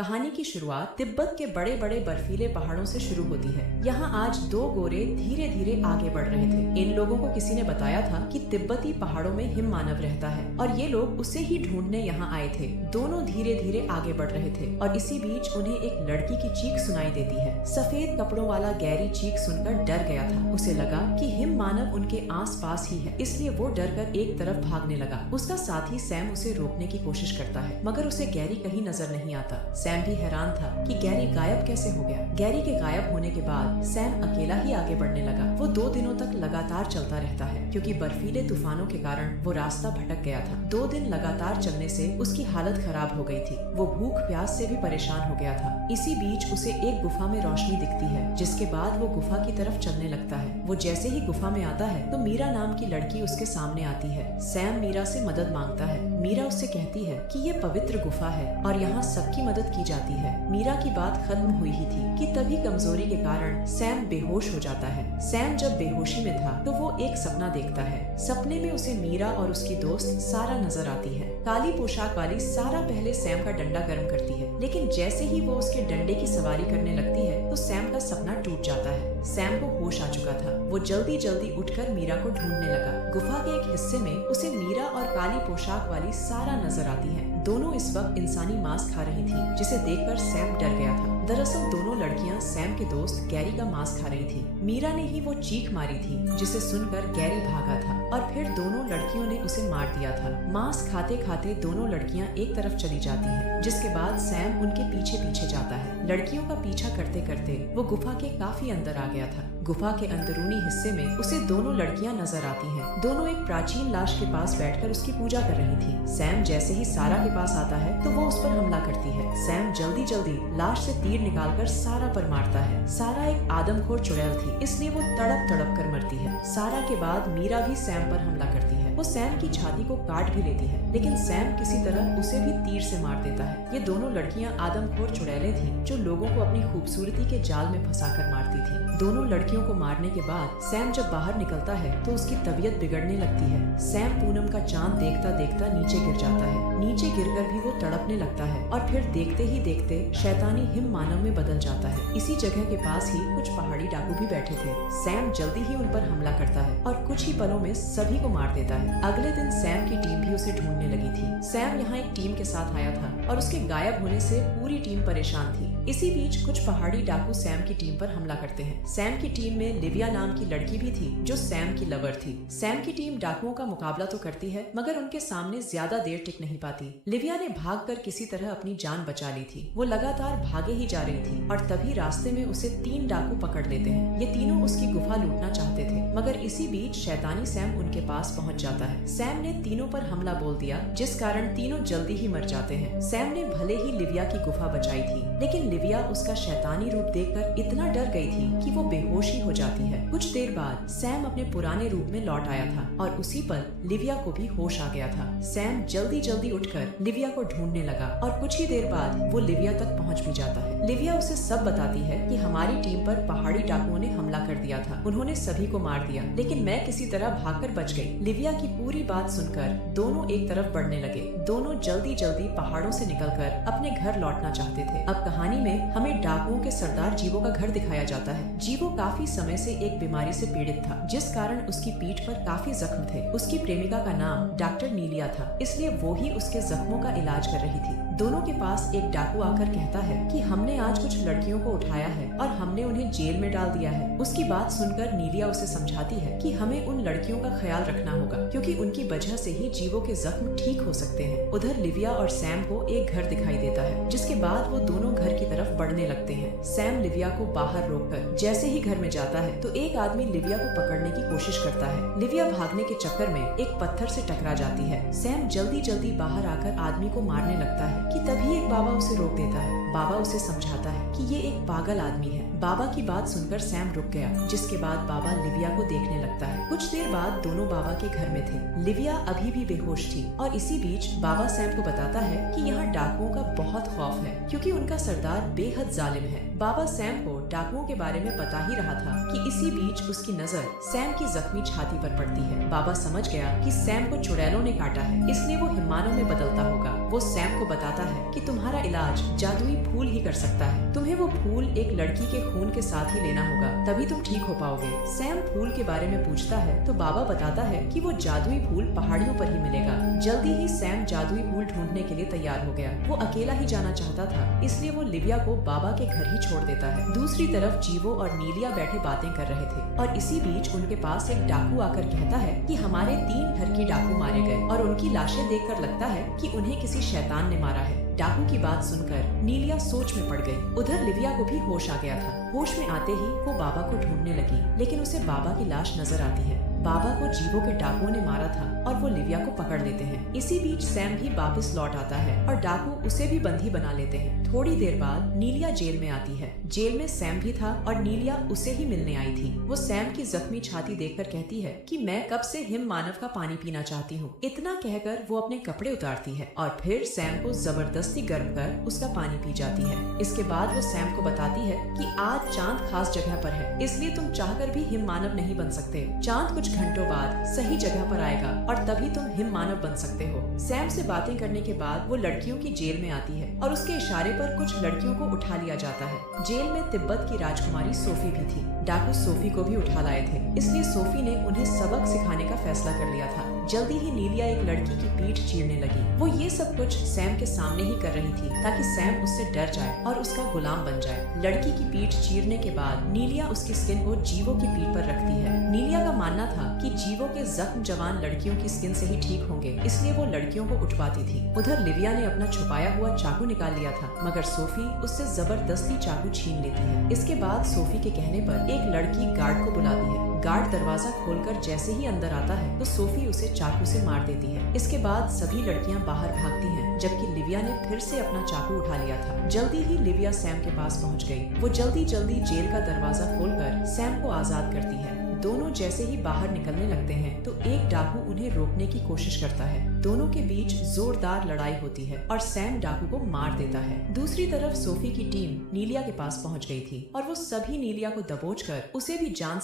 कहानी की शुरुआत तिब्बत के बड़े बड़े बर्फीले पहाड़ों से शुरू होती है। यहाँ आज दो गोरे धीरे धीरे आगे बढ़ रहे थे। इन लोगों को किसी ने बताया था कि तिब्बती पहाड़ों में हिम मानव रहता है और ये लोग उसे ही ढूंढने यहाँ आए थे। दोनों धीरे धीरे आगे बढ़ रहे थे और इसी बीच उन्हें एक लड़की की चीख सुनाई देती है। सफेद कपड़ों वाला गैरी चीख सुनकर डर गया था। उसे लगा कि हिम मानव उनके आस पास ही है, इसलिए वो डर कर एक तरफ भागने लगा। उसका साथी सैम उसे रोकने की कोशिश करता है, मगर उसे गैरी कहीं नजर नहीं आता। सैम भी हैरान था कि गैरी गायब कैसे हो गया। गैरी के गायब होने के बाद सैम अकेला ही आगे बढ़ने लगा। वो 2 दिनों तक लगातार चलता रहता है क्योंकि बर्फीले तूफानों के कारण वो रास्ता भटक गया था। 2 दिन लगातार चलने से उसकी हालत खराब हो गई थी। वो भूख प्यास से भी परेशान हो गया था। इसी बीच उसे एक गुफा में रोशनी दिखती है, जिसके बाद वो गुफा की तरफ चलने लगता है। वो जैसे ही गुफा में आता है तो मीरा नाम की लड़की उसके सामने आती है। सैम मीरा से मदद मांगता है। मीरा उससे कहती है कि ये पवित्र गुफा है और यहाँ सबकी मदद की जाती है। मीरा की बात खत्म हुई ही थी कि तभी कमजोरी के कारण सैम बेहोश हो जाता है। सैम जब बेहोशी में था तो वो एक सपना देखता है। सपने में उसे मीरा और उसकी दोस्त सारा नजर आती है। काली पोशाक वाली सारा पहले सैम का डंडा गर्म करती है, लेकिन जैसे ही वो उसके डंडे की सवारी करने लगती है तो सैम का सपना टूट जाता है। सैम को होश आ चुका था। वो जल्दी जल्दी उठकर मीरा को ढूंढने लगा। गुफा के एक हिस्से में उसे मीरा और काली पोशाक वाली सारा नजर आती है। दोनों इस वक्त इंसानी मांस खा रही थी, जिसे देखकर सैम डर गया था। दरअसल दोनों लड़कियां सैम के दोस्त गैरी का मांस खा रही थी। मीरा ने ही वो चीख मारी थी, जिसे सुनकर गैरी भागा था और फिर दोनों लड़कियों ने उसे मार दिया था। मांस खाते खाते दोनों लड़कियां एक तरफ चली जाती हैं, जिसके बाद सैम उनके पीछे पीछे जाता है। लड़कियों का पीछा करते करते वो गुफा के काफी अंदर आ गया था। गुफा के अंदरूनी हिस्से में उसे दोनों लड़कियां नजर आती हैं। दोनों एक प्राचीन लाश के पास बैठकर उसकी पूजा कर रही थी। सैम जैसे ही सारा के पास आता है तो वो उस पर हमला करती है। सैम जल्दी जल्दी लाश से तीर निकालकर सारा पर मारता है। सारा एक आदमखोर चुड़ैल थी, इसलिए वो तड़प तड़प कर मरती है। सारा के बाद मीरा भी सैम पर हमला करती है। वो सैम की छाती को काट भी लेती है, लेकिन सैम किसी तरह उसे भी तीर से मार देता है। ये दोनों लड़कियां आदमखोर चुड़ैलें थीं, जो लोगों को अपनी खूबसूरती के जाल में फंसाकर मारती थी। दोनों लड़कियों को मारने के बाद सैम जब बाहर निकलता है तो उसकी तबीयत बिगड़ने लगती है। सैम पूनम का चांद देखता देखता नीचे गिर जाता है। नीचे गिरकर भी वो तड़पने लगता है और फिर देखते ही देखते शैतानी हिम मानव में बदल जाता है। इसी जगह के पास ही कुछ पहाड़ी डाकू भी बैठे थे। सैम जल्दी ही उन पर हमला करता है और कुछ ही पलों में सभी को मार देता है। अगले दिन सैम की टीम भी उसे ढूंढने लगी थी। सैम यहाँ एक टीम के साथ आया था और उसके गायब होने से पूरी टीम परेशान थी। इसी बीच कुछ पहाड़ी डाकू सैम की टीम पर हमला करते हैं। सैम की टीम में लिविया नाम की लड़की भी थी, जो सैम की लवर थी। सैम की टीम डाकुओं का मुकाबला तो करती है, मगर उनके सामने ज्यादा देर टिक नहीं पाती। लिविया ने भागकर किसी तरह अपनी जान बचा ली थी। वो लगातार भागे ही जा रही थी और तभी रास्ते में उसे 3 डाकू पकड़ लेते हैं। ये तीनों उसकी गुफा लूटना चाहते थे, मगर इसी बीच शैतानी सैम उनके पास पहुंच जाता है। सैम ने तीनों पर हमला बोल दिया, जिस कारण तीनों जल्दी ही मर जाते हैं। सैम ने भले ही लिविया की गुफा बचाई थी, लेकिन लिविया उसका शैतानी रूप देखकर इतना डर गई थी कि वो बेहोश ही हो जाती है। कुछ देर बाद सैम अपने पुराने रूप में लौट आया था और उसी पल लिविया को भी होश आ गया था। सैम जल्दी जल्दी उठकर लिविया को ढूंढने लगा और कुछ ही देर बाद वो लिविया तक पहुंच भी जाता है। लिविया उसे सब बताती है कि हमारी टीम पर पहाड़ी डाकुओं ने हमला कर दिया था। उन्होंने सभी को मार दिया, लेकिन मैं किसी तरह भागकर बच गई। लिविया की पूरी बात सुनकर दोनों एक तरफ बढ़ने लगे। दोनों जल्दी जल्दी पहाड़ों से निकलकर अपने घर लौटना चाहते थे। अब कहानी में हमें डाकुओं के सरदार जीवो का घर दिखाया जाता है। जीवो काफी समय से एक बीमारी से पीड़ित था, जिस कारण उसकी पीठ पर काफी जख्म थे। उसकी प्रेमिका का नाम डॉक्टर नीलिया था, इसलिए वो ही उसके जख्मों का इलाज कर रही थी। दोनों के पास एक डाकू आकर कहता है कि हमने आज कुछ लड़कियों को उठाया है और हमने उन्हें जेल में डाल दिया है। उसकी बात सुनकर नीलिया उसे समझाती है कि हमें उन लड़कियों का ख्याल रखना होगा, क्योंकि उनकी वजह से ही जीवो के जख्म ठीक हो सकते हैं। उधर लिविया और सैम को एक घर दिखाई देता है, जिसके बाद वो दोनों घर की तरफ बढ़ने लगते हैं। सैम लिविया को बाहर रोककर जैसे ही घर में जाता है तो एक आदमी लिविया को पकड़ने की कोशिश करता है। लिविया भागने के चक्कर में एक पत्थर से टकरा जाती है। सैम जल्दी जल्दी बाहर आकर आदमी को मारने लगता है कि तभी एक बाबा उसे रोक देता है। बाबा उसे समझाता है कि ये एक पागल आदमी है। बाबा की बात सुनकर सैम रुक गया, जिसके बाद बाबा लिविया को देखने लगता है। कुछ देर बाद दोनों बाबा के घर में थे। लिविया अभी भी बेहोश थी और इसी बीच बाबा सैम को बताता है कि यहाँ डाकुओं का बहुत खौफ है, क्योंकि उनका सरदार बेहद जालिम है। बाबा सैम को डाकुओं के बारे में पता ही रहा था कि इसी बीच उसकी नजर सैम की जख्मी छाती पर पड़ती है। बाबा समझ गया कि सैम को चुड़ैलों ने काटा है, इसलिए वो हिमानों में बदलता होगा। वो सैम को बताता बताता है कि तुम्हारा इलाज जादुई फूल ही कर सकता है। तुम्हें वो फूल एक लड़की के खून के साथ ही लेना होगा, तभी तुम ठीक हो पाओगे। सैम फूल के बारे में पूछता है तो बाबा बताता है कि वो जादुई फूल पहाड़ियों पर ही मिलेगा। जल्दी ही सैम जादुई फूल ढूंढने के लिए तैयार हो गया। वो अकेला ही जाना चाहता था, इसलिए वो लिविया को बाबा के घर ही छोड़ देता है। दूसरी तरफ जीवो और नीलिया बैठे बातें कर रहे थे और इसी बीच उनके पास एक डाकू आकर कहता है कि हमारे 3 घर के डाकू मारे गए और उनकी लाशें देखकर लगता है कि उन्हें किसी शैतान ने मारा है। डाकू की बात सुनकर नीलिया सोच में पड़ गई। उधर लिविया को भी होश आ गया था। होश में आते ही वो बाबा को ढूंढने लगी, लेकिन उसे बाबा की लाश नजर आती है। बाबा को जीवो के डाकुओं ने मारा था और वो लिविया को पकड़ लेते हैं। इसी बीच सैम भी वापस लौट आता है और डाकू उसे भी बंदी बना लेते हैं। थोड़ी देर बाद नीलिया जेल में आती है। जेल में सैम भी था और नीलिया उसे ही मिलने आई थी। वो सैम की जख्मी छाती देखकर कहती है कि मैं कब से हिम मानव का पानी पीना चाहती हूँ। इतना कहकर वो अपने कपड़े उतारती है और फिर सैम को जबरदस्ती गर्म कर उसका पानी पी जाती है। इसके बाद वो सैम को बताती है कि आज चांद खास जगह पर है, इसलिए तुम चाहकर भी हिम मानव नहीं बन सकते। चांद कुछ घंटों बाद सही जगह पर आएगा और तभी तुम हिम मानव बन सकते हो। सैम से बातें करने के बाद वो लड़कियों की जेल में आती है और उसके इशारे पर कुछ लड़कियों को उठा लिया जाता है। जेल में तिब्बत की राजकुमारी सोफी भी थी। डाकू सोफी को भी उठा लाए थे, इसलिए सोफी ने उन्हें सबक सिखाने का फैसला कर लिया था। जल्दी ही नीलिया एक लड़की की पीठ चीरने लगी। वो ये सब कुछ सैम के सामने ही कर रही थी ताकि सैम उससे डर जाए और उसका गुलाम बन जाए। लड़की की पीठ चीरने के बाद नीलिया उसकी स्किन को जीवो की पीठ पर रखती है। नीलिया का मानना था कि जीवो के जख्म जवान लड़कियों की स्किन से ही ठीक होंगे, इसलिए वो लड़कियों को उठवाती थी। उधर लिविया ने अपना छुपाया हुआ चाकू निकाल लिया था, मगर सोफी उससे जबरदस्ती चाकू छीन लेती है। इसके बाद सोफी के कहने पर एक लड़की गार्ड को बुलाती है। गार्ड दरवाजा खोलकर जैसे ही अंदर आता है तो सोफी उसे चाकू से मार देती है। इसके बाद सभी लड़कियां बाहर भागती हैं, जबकि लिविया ने फिर से अपना चाकू उठा लिया था। जल्दी ही लिविया सैम के पास पहुंच गई। वो जल्दी जेल का दरवाजा खोलकर सैम को आजाद करती है। दोनों जैसे ही बाहर निकलने लगते हैं तो एक डाकू उन्हें रोकने की कोशिश करता है। दोनों के बीच जोरदार लड़ाई होती है और सैम डाकू को मार देता है। दूसरी तरफ सोफी की टीम नीलिया के पास पहुंच गई थी और वो सभी नीलिया को दबोचकर उसे भी जान